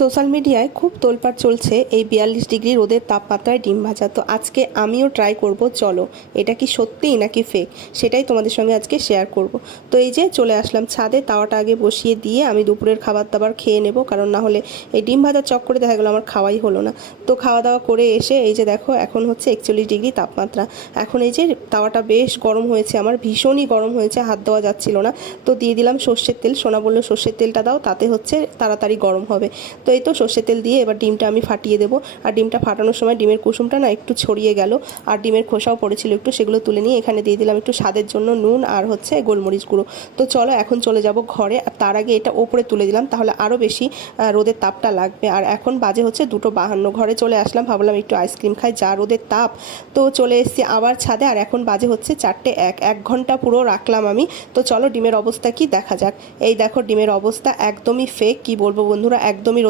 Social মিডিয়ায় খুব তোলপাড় চলছে এই 42 ডিগ্রি রোদের তাপমাত্রায় ডিম ভাজা। তো আজকে আমিও ট্রাই করব, চলো এটা কি সত্যিই নাকি ফেক সেটাই তোমাদের সঙ্গে আজকে শেয়ার করব। তো এই যে চলে আসলাম ছাদে, তাওয়াটা আগে বসিয়ে দিয়ে আমি দুপুরের খাবার দাবার খেয়ে নেব, কারণ না হলে এই ডিম ভাজার চক্করে দেখা গেলো আমার খাওয়াই হলো না। তো খাওয়া দাওয়া করে এসে এই যে দেখো এখন হচ্ছে 41 ডিগ্রি তাপমাত্রা। এখন এই যে তাওয়াটা বেশ গরম হয়েছে, আমার ভীষণই গরম হয়েছে, হাত দেওয়া যাচ্ছিল না। তো দিয়ে দিলাম সর্ষের তেল, সোনা বললো সর্ষের তেলটা দাও, তাতে হচ্ছে তাড়াতাড়ি গরম হবে। তো এই তো সর্ষের তেল দিয়ে এবার ডিমটা আমি ফাটিয়ে দেবো। আর ডিমটা ফাটানোর সময় ডিমের কুসুমটা না একটু ছড়িয়ে গেল, আর ডিমের খোসাও পড়েছিল একটু, সেগুলো তুলে নিয়ে এখানে দিয়ে দিলাম একটু স্বাদের জন্য নুন আর হচ্ছে গোলমরিচ গুঁড়ো। তো চলো এখন চলে যাব ঘরে, আর তার আগে এটা ওপরে তুলে দিলাম, তাহলে আরও বেশি রোদের তাপটা লাগবে। আর এখন বাজে হচ্ছে 2:52, ঘরে চলে আসলাম, ভাবলাম একটু আইসক্রিম খাই, যা রোদের তাপ। তো চলে এসেছি আবার ছাদে, আর এখন বাজে হচ্ছে 4:01, 1 ঘন্টা পুরো রাখলাম আমি। তো চলো ডিমের অবস্থা কি দেখা যাক। এই দেখো ডিমের অবস্থা একদমই ফেক, কি বলবো বন্ধুরা, একদমই